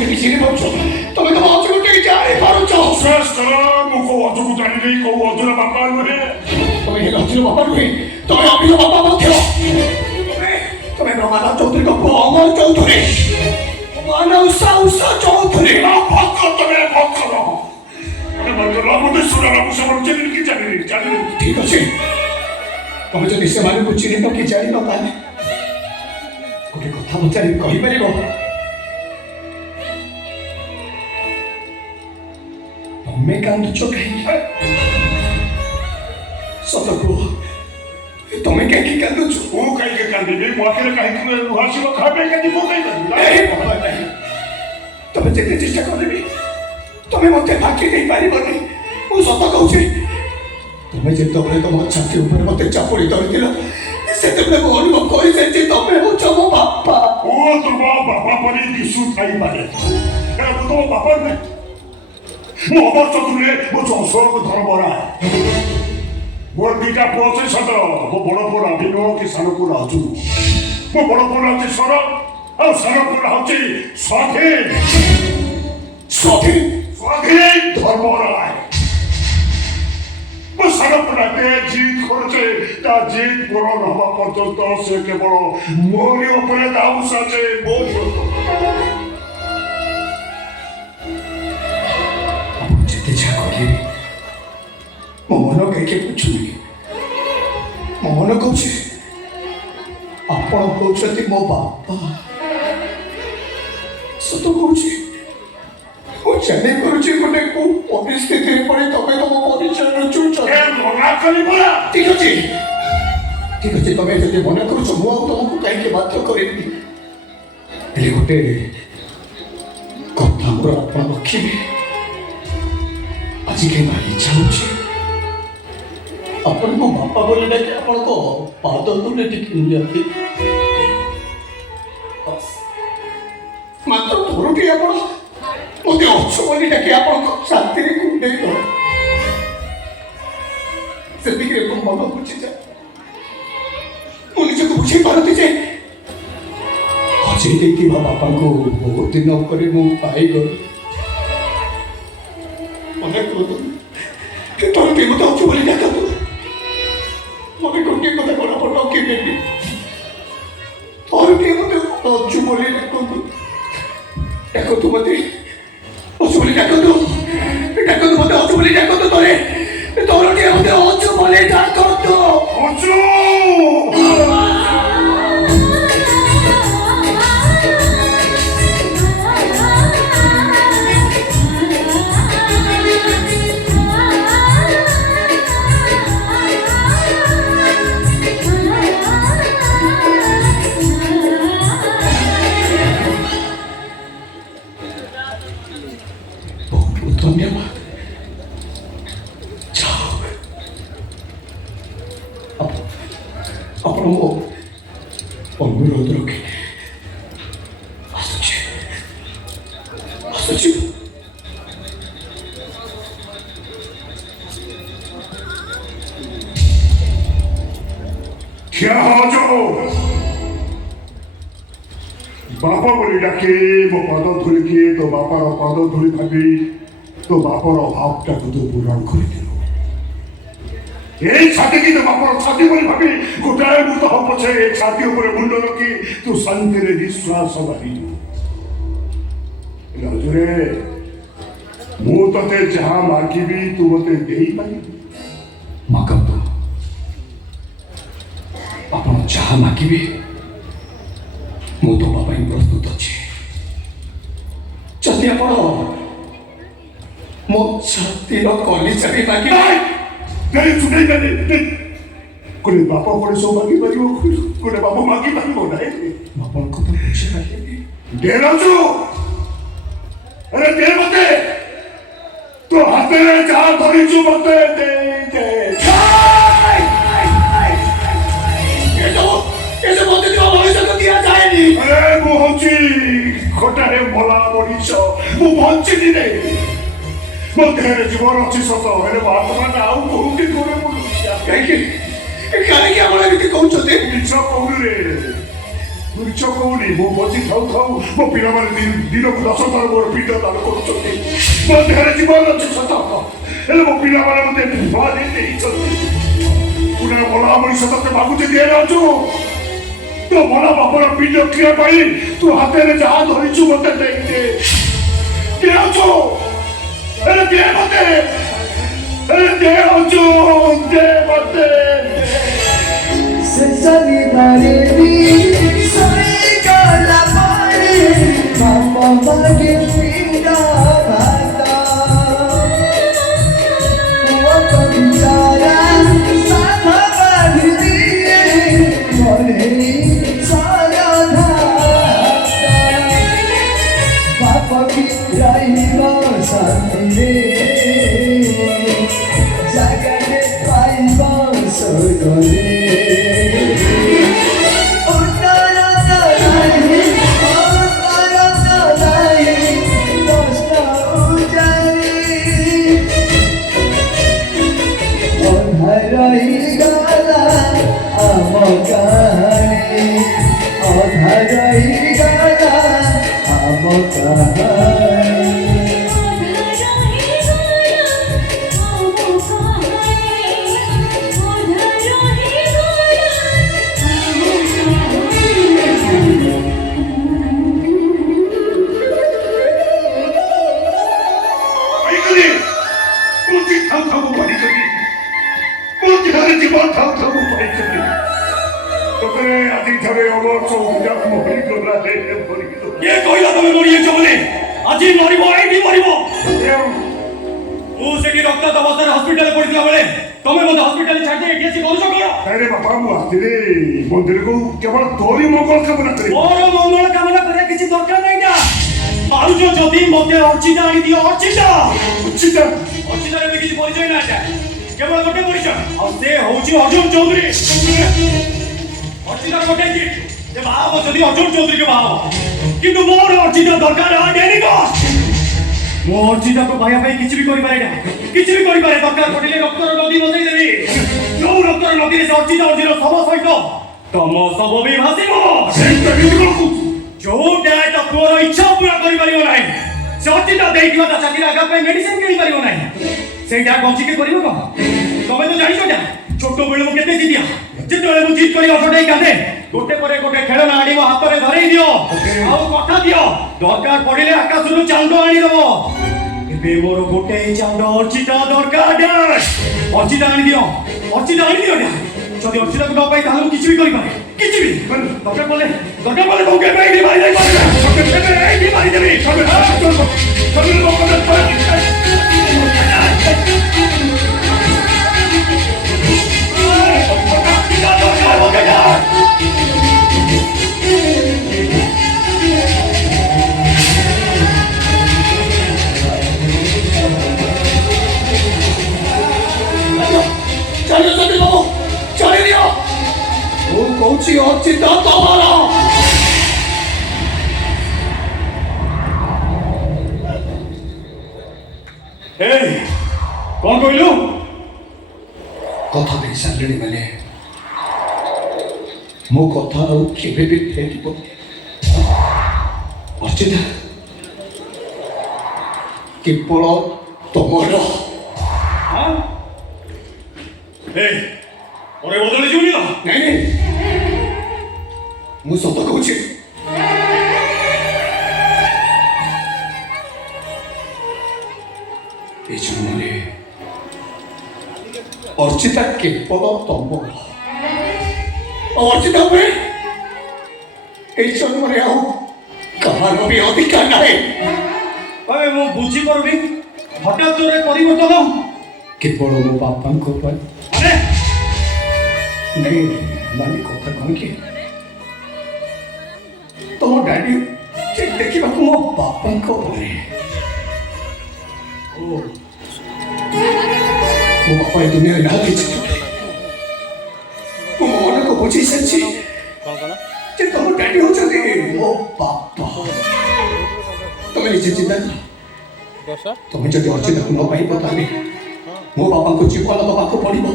ଚିହ୍ନି ପାରୁଛ ତମେ ତମ ଅଜକୁ ଟିକେ ଜାଣିପାରୁଛ ମୁଁ କୋଉ ଅଜକୁ ଜାଣିନି କୋଉ ଅଜୁର ବାପା ନୁହେଁ ତମେ ହେଲେ ଅଜୁର ବାପା ନୁହେଁ ତମେ ଅଭିର ବାପା ମଧ୍ୟ ତମେ ରମାନା ଚୌଧୁରୀଙ୍କ ପୁଅ ଅମର ଚୌଧୁରୀ ମାନବ ଉଷା ଚୌଧୁରୀ ଠିକ ଅଛି ତମେ ଯଦି ସେମାନଙ୍କୁ ଚିହ୍ନିନ କି ଜାଣିନ ତାହେଲେ ଗୋଟେ କଥା ପଚାରି କହିପାରିବ ତମେ କାନ୍ଦୁଛ କାହିଁକି ସତ କୁହ ତମେ କାହିଁକି କାନ୍ଦୁଛ ମୁଁ କାହିଁକି କାନ୍ଦିବି ମୋ ଆଖିରେ କାହିଁକି ଲୁହ ଆସିବ ଖାଇବା କାହିଁକି ମୁଁ କାହିଁକି ତମେ ଯେତେ ଚେଷ୍ଟା କରିବି ତମେ ମୋତେ ଫାଙ୍କି ଦେଇପାରିବନି ମୁଁ ସତ କହୁଛି ତମେ ଯେତେବେଳେ ତମ ଛାତି ଉପରେ ମୋତେ ଚାପୁଡ଼ି ଧରିଥିଲ ସେତେବେଳେ ମୁଁ ଅନୁଭବ କରିସାରିଛି ତମେ ହେଉଛ ମୋ ବାପା ମୁଁ ତୁମ ବାପା ପରି ଦିଶୁ ଥାଇପାରେ ମୁଁ ତମ ବାପା ନୁହେଁ ମୁଁ ଅମର ଚତୁର୍ରେ ମୁଁ ଅଶୋକ ଧର୍ମରାୟ ମୋର ଦୁଇଟା ପୁଅ ଅଛି ସତ ମୋ ବଡ଼ ପୁଅ ରାଭିନୁ କି ସାନ ପୁଅ ରାଜୁ ମୋ ବଡ଼ ପୁଅ ହେଉଛି ଶରତ ଆଉ ସାନ ପୁଅ ହେଉଛି ସ୍ୱାଧୀନ ଧର୍ମରାୟ ମୋ ସାନ ପୁଅଟେ ଜିଦ୍ କରୁଛେ ତା ଜିଦ୍ ପୂରଣ ହେବା ପର୍ଯ୍ୟନ୍ତ ସେ କେବଳ ମୋରି ଉପରେ ଦାଉ ସାଜେ ଯେତେ ଯାହା କହିଲେ ମୋ ମନ କାହିଁକି ବୁଝୁନି ମୋ ମନ କହୁଛି ଆପଣ କହୁଛନ୍ତି ମୋ ବାପା ସତ କହୁଛି ମୁଁ ଜାଣିପାରୁଛି ଗୋଟେ କୋଉ ପରିସ୍ଥିତିରେ ପଡି ତମେ ତମ ପରିଚୟ ଲୁଚୁଛ ଠିକ ଅଛି ତମେ ଯଦି ମନେ କରୁଛ ମୁଁ ଆଉ ତମକୁ କାହିଁକି ବାଧ୍ୟ କରିବି ହେଲେ ଗୋଟେ କଥା ମୋର ଆପଣ ରଖିବେ ଆଜି କେହି ଭାରି ଇଚ୍ଛା ହଉଛି ଆପଣଙ୍କ ବାପା ବୋଲି ଡାକି ଆପଣଙ୍କ ପାଦ ତଳେ ଟିକେ ନିଅନ୍ତି ମାତ୍ର ଥରୁଟି ଆପଣ ମୋତେ ଅଛ ବୋଲି ଡାକି ଆପଣଙ୍କ ଶାନ୍ତିରେ କୁଣ୍ଡେଇ କର ସେତିକିରେ ମୋ ମନ ବୁଝିଯାଏ ମୁଁ ନିଜକୁ ବୁଝେଇ ପାରନ୍ତି ଯେ ହଜେଇ ଦେଇଥିବା ବାପାଙ୍କୁ ବହୁତ ଦିନ ପରେ ମୁଁ ପାଇଗଲି ମନେ କରନ୍ତୁ ଥରୁଟି ମୋତେ ଅଛୁ ବୋଲି ଡାକନ୍ତୁ ମତେ ଗୋଟିଏ କଥା କ'ଣ ଆପଣ ଡକେଇବେନି ଥରୁଟିଏ ମୋତେ ଅଛୁ ବୋଲି ଡାକନ୍ତୁ ମତେ ଅଛୁ ବୋଲି ଡାକନ୍ତୁ ମତେ ଅଛୁ ବୋଲି ଡାକନ୍ତୁ ଥରୁଟିଏ ମତେ ଅଛୁ ବୋଲି ଡାକନ୍ତୁ ଧନ୍ୟବାଦ ଆପଣ ମୋ ଅନୁରୋଧ ରଖି ଆସୁଛି ବାପା ବୋଲି ଡାକି ମୋ ପାଦ ଧରିକି ତୋ ବାପାର ପାଦ ଧରି ଭାବି तो बापर अभावटा तो पूरण कर छाती की तो बापर छाती बोली भाभी गोटाए मुहूर्त हम पछे छाती ऊपर मुंड रखी तू शांति रे निश्वास बारी रजुरे मु तते जहां मागिबी तू मते देई पारी मागंतु आपण जहां मागिबी मु तो बाबा प्रस्तुत अछि जदि आपण ମୋ ଛାତିର କଲିଜା ବି ମାଗି କୋଟେ ବାପ କୋଟେ ସବୁ ମାଗି ପାରିବ କୋଟେ ବାପ ମାଗି ପାରିବ ନାହିଁ ଆପଣଙ୍କ ତ ବୁଝିପାରିଲେନି ଡେରଛୁ ଆରେ ଦେ ମତେ ତୋ ହାତରେ ଯାହା ଧରିଛୁ ମତେ ଦେ ଏସବୁ ମତେ ମଣିଷକୁ ଦିଆଯାଏନି ମୁଁ ହଉଛି ଖଟାରେ ମଲା ମଣିଷ ମୁଁ ବଞ୍ଚିନି ରେ ମୋ ଦେହରେ ଜୀବନ ଅଛି ସତ ହେଲେ ବର୍ତ୍ତମାନ ଆଉ କୋଉଠି ଦୂରେ ବୁଲୁଛି କାହିଁକି ଆପଣ ଏମିତି କହୁଛନ୍ତି ମିଛ କହୁନି ରେ ମିଛ କହୁନି ମୁଁ ବଞ୍ଚି ଥାଉ ଥାଉ ମୋ ପିଲାମାନେ ଦିନକୁ 10 ଥର ମୋର ପିଣ୍ଡ ଦାନ କରୁଛନ୍ତି ମୋ ଦେହରେ ଜୀବନ ଅଛି ସତ ହେଲେ ମୋ ପିଲାମାନେ ମୋତେ ଧୂଆ ଦେଇଛନ୍ତି ପୁଣି ମଲା ମଣିଷ ତତେ ମାଗୁଛି ଦିଏ ଯାଉଛୁ ତୋ ମଲା ବାପର ପିଣ୍ଡ କ୍ରିୟା ପାଇଁ ତୁ ହାତରେ ଯାହା ଧରିଛୁ ମୋତେ ଦେଇଦେ ଦିଆଉଛୁ ହେଲେ ଦିଏ ମୋତେ ହେଲେ ଦିଆଉଛୁ ଦେ ମୋତେ Sesali barevi sai kala pare mama bage pinda bata wa pantara sana badhiye mone sara dhata papa ki raiva sande jagane paiva sogore ये କହିଲା ତମେ ମରିଯାଇଛ ବୋଲି ଆଜି ମରିବ ଏଇଠି ମରିବ ମୁଁ ସେଠି ରକ୍ତାକ୍ତ ଅବସ୍ଥାରେ ହସ୍ପିଟାଲରେ ପଡ଼ିଥିଲା ବେଳେ ତମେ ମୋତେ ହସ୍ପିଟାଲରେ ଛାଡ଼ି ଏଠି ଆସି କରୁଛ କ'ଣ ଆରେ ବାପା ମୁଁ ଆସିଥିଲି ମନ୍ଦିରକୁ କେବଳ ତୋରି ମଙ୍ଗଳ କାମନା କରି ମୋର ମଙ୍ଗଳ କାମନା କରିବା କିଛି ଦରକାର ନାହିଁ ନା ପାରୁଛ ଯଦି ମୋତେ ଅର୍ଚିତା ଆଣିଦିଅ ଅର୍ଚିତାର ଏବେ କିଛି ପରିଚୟ ନା ଏଟା କେବଳ ଗୋଟେ ପରିଚୟ ଆଉ ସେ ହଉଛି ଅର୍ଜୁନ ଚୌଧୁରୀ ଅର୍ଚିତାର ଗୋଟେ ଗିଫ୍ଟ যে বাবা যদি অর্জুন চৌধুরীকে বাবা কিন্তু মোর অর্চিতা দরকার আডেনি কস মো অর্চিতাকে পাইয়া পাই কিছু বি করি পারে না কিছু বি করি পারে দরকার পড়িলে রক্তর নদী বসাই দেবি ଯୋଉ রক্তর নদীরে সে অর্চিতা অর্জুন সব সহিত তম সব বি ভাসিব ଯୋଉଟା ତା ପୁଅର ଇଚ୍ଛା ପୁରା କରିପାରିବ ନାହିଁ ସେ ଅର୍ଚିତା ଦେଇଥିବା ତା ଚାକିରି ଆଗା ପାଇଁ ମେଡିସିନ କିଣି ପାରିବ ନାହିଁ ସେଇଟା ବଞ୍ଚିକି କରିବ କଣ ତମେ ତ ଜାଣିଛ ନା ଛୋଟ ବେଳୁ ମୁଁ କେତେ ଜିଦିଆ ଯେତେବେଳେ ମୁଁ ଜିଦ୍ କରି ଅଟୋଟାଇ କାନ୍ଦେ ଗୋଟେ ପରେ ଗୋଟେ ଖେଳନା ଆଣିବ ହାତରେ ଧରେଇ ଦିଅ ଆଉ କଥା ଦିଅ ଦରକାର ପଡ଼ିଲେ ଆକାଶରୁ ଚାନ୍ଦ ଆଣିଦେବ ଏବେ ମୋର ଗୋଟେ ଚାନ୍ଦ ଅର୍ଚିତା ଦରକାର ଅର୍ଚିତା ଆଣିଦିଅ ନା ଯଦି ଅର୍ଚିତାକୁ ନ ପାଇ ତାହେଲେ ମୁଁ କିଛି ବି କରିପାରେ କିଛି ବି ଦରକାର ପଡ଼ିଲେ ତମକୁ ଏବେ ଏଇଠି ମାରି ଯାଇପାରିବେ ଏଇଠି ମାରିଦେବି କହୁଛି ଅର୍ଚିତା ତମର କ'ଣ କହିଲୁ କଥା ଦେଇ ସାରିଲେଣି ମାନେ ମୋ କଥା ଆଉ କେବେ ବି ଫେରିବ ଅର୍ଚିତା କେବଳ ତମର ପରେ ବଦଳି ଯିବୁନି ତ ନାଇଁ ମୁଁ ସତ କହୁଛି ଏ ଜନ୍ମରେ ଅର୍ଚିତା କେବଳ ତମର ଅର୍ଚିତା ଉପରେ এই জন্মরে ଆଉ କାହାର ବି ଅଧିକାର ନାହିଁ ମୁଁ ବୁଝିପାରୁନି ହଠାତ୍ ଜୋରେ ପରିବର୍ତ୍ତନ କେବଳ ମୋ ବାପାଙ୍କ ପାଇଁ ନାଇଁ ମାନେ କଥା କ'ଣ କି ତମ ଡାଡି ଦେଖିବାକୁ ମୋ ବାପାଙ୍କ ଭଳି ମୋ ବାପା ଏ ଦୁନିଆରେ ନାହାନ୍ତି ମୁଁ ମୋ ମନକୁ ବୁଝେଇ ସାରିଛି ଯେ ତମ ଡାଡି ହଉଛନ୍ତି ମୋ ବାପା ତମେ ନିଜେ ଚିନ୍ତା କର ତମେ ଯଦି ଅର୍ଚିତାକୁ ନ ପାଇବ ତାହେଲେ ମୋ ବାପାଙ୍କୁ ଜୀବନ ଦେବାକୁ ପଡ଼ିବ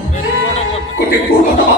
ଗୋଟେ ପୁଅ କଥା